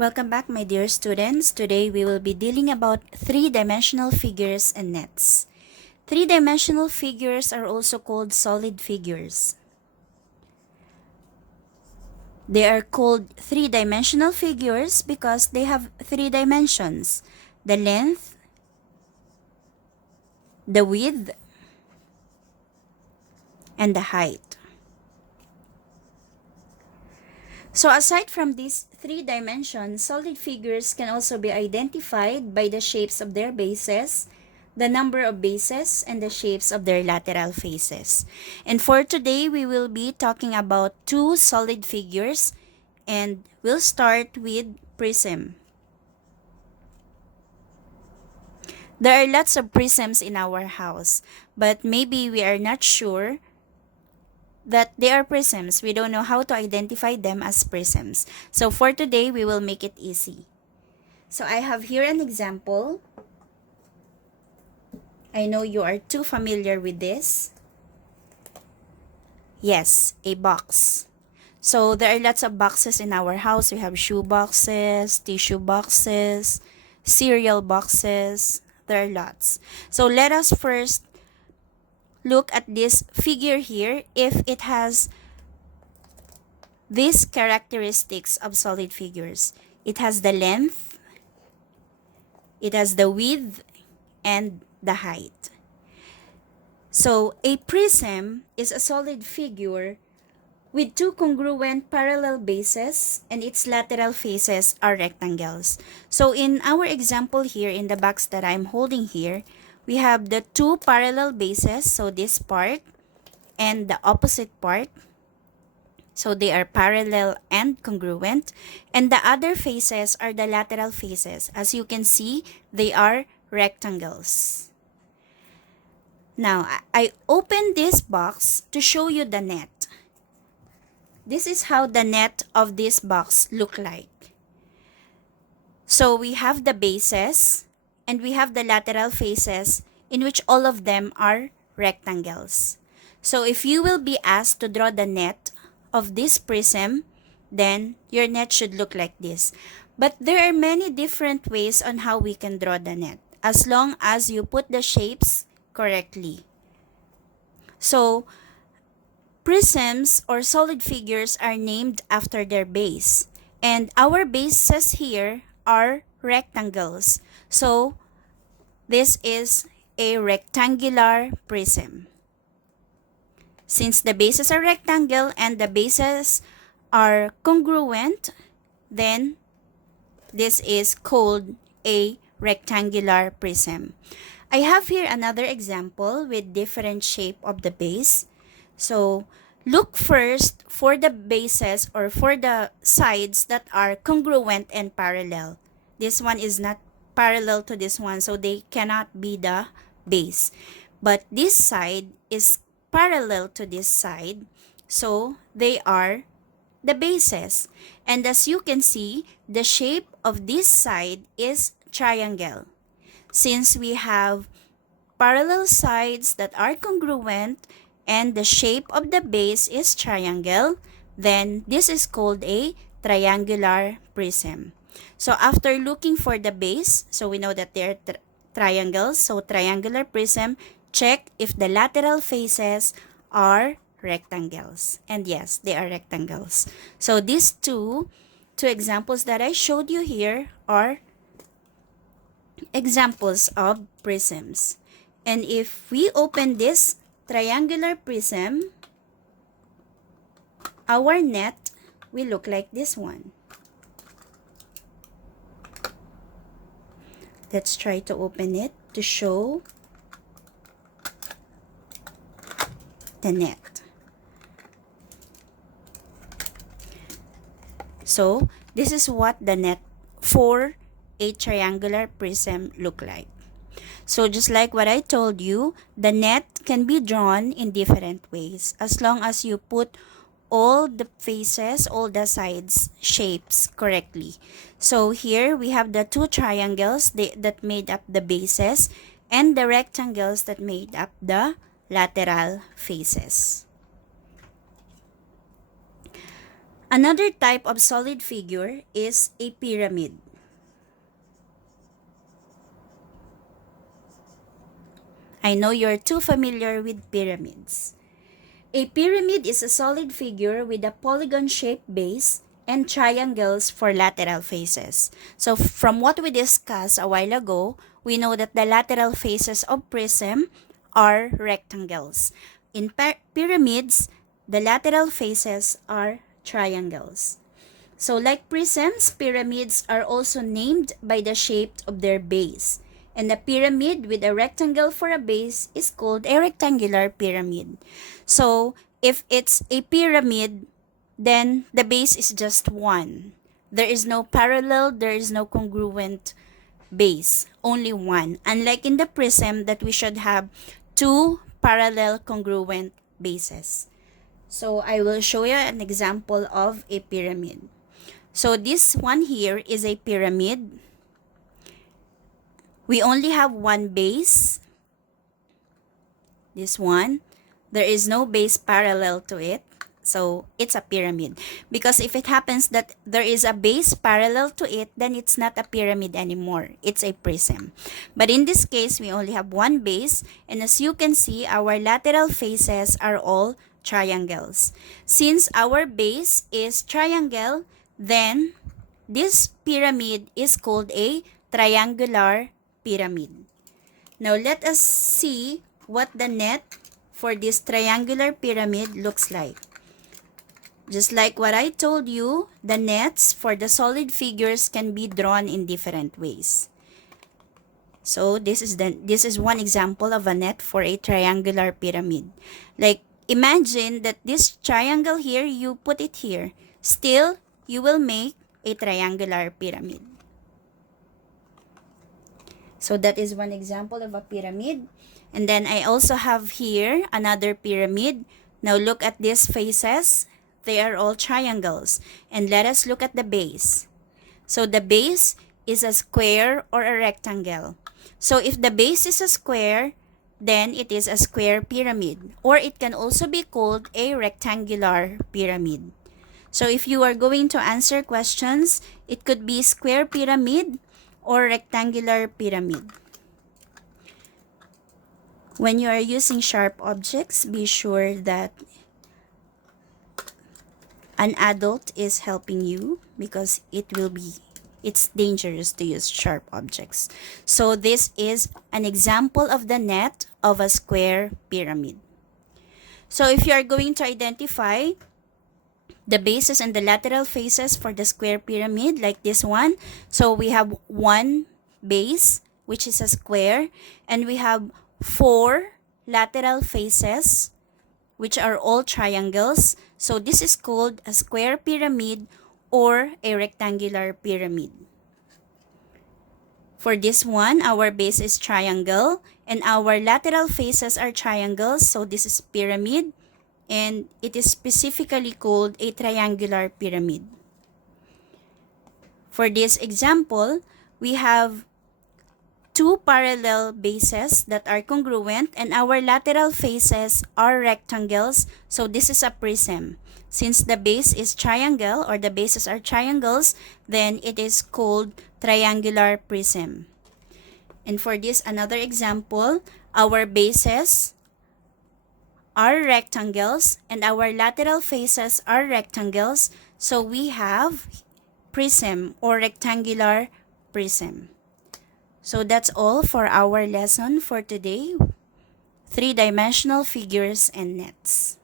Welcome back, my dear students. Today we will be dealing about three-dimensional figures and nets. Three-dimensional figures are also called solid figures. They are called three-dimensional figures because they have three dimensions: the length, the width, and the height. So aside from these three dimensions, solid figures can also be identified by the shapes of their bases, the number of bases, and the shapes of their lateral faces. And for today, we will be talking about two solid figures, and we'll start with prism. There are lots of prisms in our house, but maybe we are not sure that they are prisms. We don't know how to identify them as prisms. So for today, we will make it easy. So I have here an example. I know you are too familiar with this. Yes, a box. So there are lots of boxes in our house. We have shoe boxes, tissue boxes, cereal boxes. There are lots. So let us first look at this figure here if it has these characteristics of solid figures. It has the length, it has the width, and the height. So a prism is a solid figure with two congruent parallel bases and its lateral faces are rectangles. So in our example here, in the box that I'm holding here, we have the two parallel bases, so this part and the opposite part. So they are parallel and congruent. And the other faces are the lateral faces. As you can see, they are rectangles. Now, I opened this box to show you the net. This is how the net of this box look like. So we have the bases and we have the lateral faces in which all of them are rectangles. So if you will be asked to draw the net of this prism, then your net should look like this. But there are many different ways on how we can draw the net, as long as you put the shapes correctly. So prisms or solid figures are named after their base. And our bases here are rectangles. So this is a rectangular prism. Since the bases are rectangle and the bases are congruent, then this is called a rectangular prism. I have here another example with different shape of the base. So look first for the bases or for the sides that are congruent and parallel. This one is not parallel to this one, so they cannot be the base. But this side is parallel to this side, so they are the bases. And as you can see, the shape of this side is triangle. Since we have parallel sides that are congruent and the shape of the base is triangle, then this is called a triangular prism. So after looking for the base, so we know that they're triangles, so triangular prism, check if the lateral faces are rectangles. And yes, they are rectangles. So these two examples that I showed you here are examples of prisms. And if we open this triangular prism, our net will look like this one. Let's try to open it to show the net. So this is what the net for a triangular prism look like. So just like what I told you, the net can be drawn in different ways as long as you put all the faces, all the sides shapes correctly. So here we have the two triangles that made up the bases and the rectangles that made up the lateral faces. Another type of solid figure is a pyramid. I know you're too familiar with pyramids. A pyramid is a solid figure with a polygon-shaped base and triangles for lateral faces. So from what we discussed a while ago, we know that the lateral faces of prism are rectangles. In pyramids, the lateral faces are triangles. So like prisms, pyramids are also named by the shape of their base. And a pyramid with a rectangle for a base is called a rectangular pyramid. So if it's a pyramid, then the base is just one. There is no parallel, there is no congruent base, only one. Unlike in the prism that we should have two parallel congruent bases. So I will show you an example of a pyramid. So this one here is a pyramid. We only have one base. This one. There is no base parallel to it. So it's a pyramid. Because if it happens that there is a base parallel to it, then it's not a pyramid anymore. It's a prism. But in this case, we only have one base. And as you can see, our lateral faces are all triangles. Since our base is triangle, then this pyramid is called a triangular pyramid. Now let us see what the net for this triangular pyramid looks like. Just like what I told you, the nets for the solid figures can be drawn in different ways. So this is one example of a net for a triangular pyramid. Like imagine that this triangle here, you put it here. Still, you will make a triangular pyramid. So that is one example of a pyramid. And then I also have here another pyramid. Now look at these faces. They are all triangles. And let us look at the base. So the base is a square or a rectangle. So if the base is a square, then it is a square pyramid. Or it can also be called a rectangular pyramid. So if you are going to answer questions, it could be square pyramid or rectangular pyramid. When you are using sharp objects, be sure that an adult is helping you because it's dangerous to use sharp objects. So this is an example of the net of a square pyramid. So if you are going to identify the bases and the lateral faces for the square pyramid like this one, so we have one base which is a square, and we have four lateral faces which are all triangles. So this is called a square pyramid or a rectangular pyramid. For this one, our base is triangle and our lateral faces are triangles. So this is pyramid, and it is specifically called a triangular pyramid. For this example, we have two parallel bases that are congruent and our lateral faces are rectangles. So this is a prism. Since the base is triangle or the bases are triangles, then it is called triangular prism. And for this another example, our bases are rectangles and our lateral faces are rectangles. So we have prism or rectangular prism. So that's all for our lesson for today. Three-dimensional figures and nets.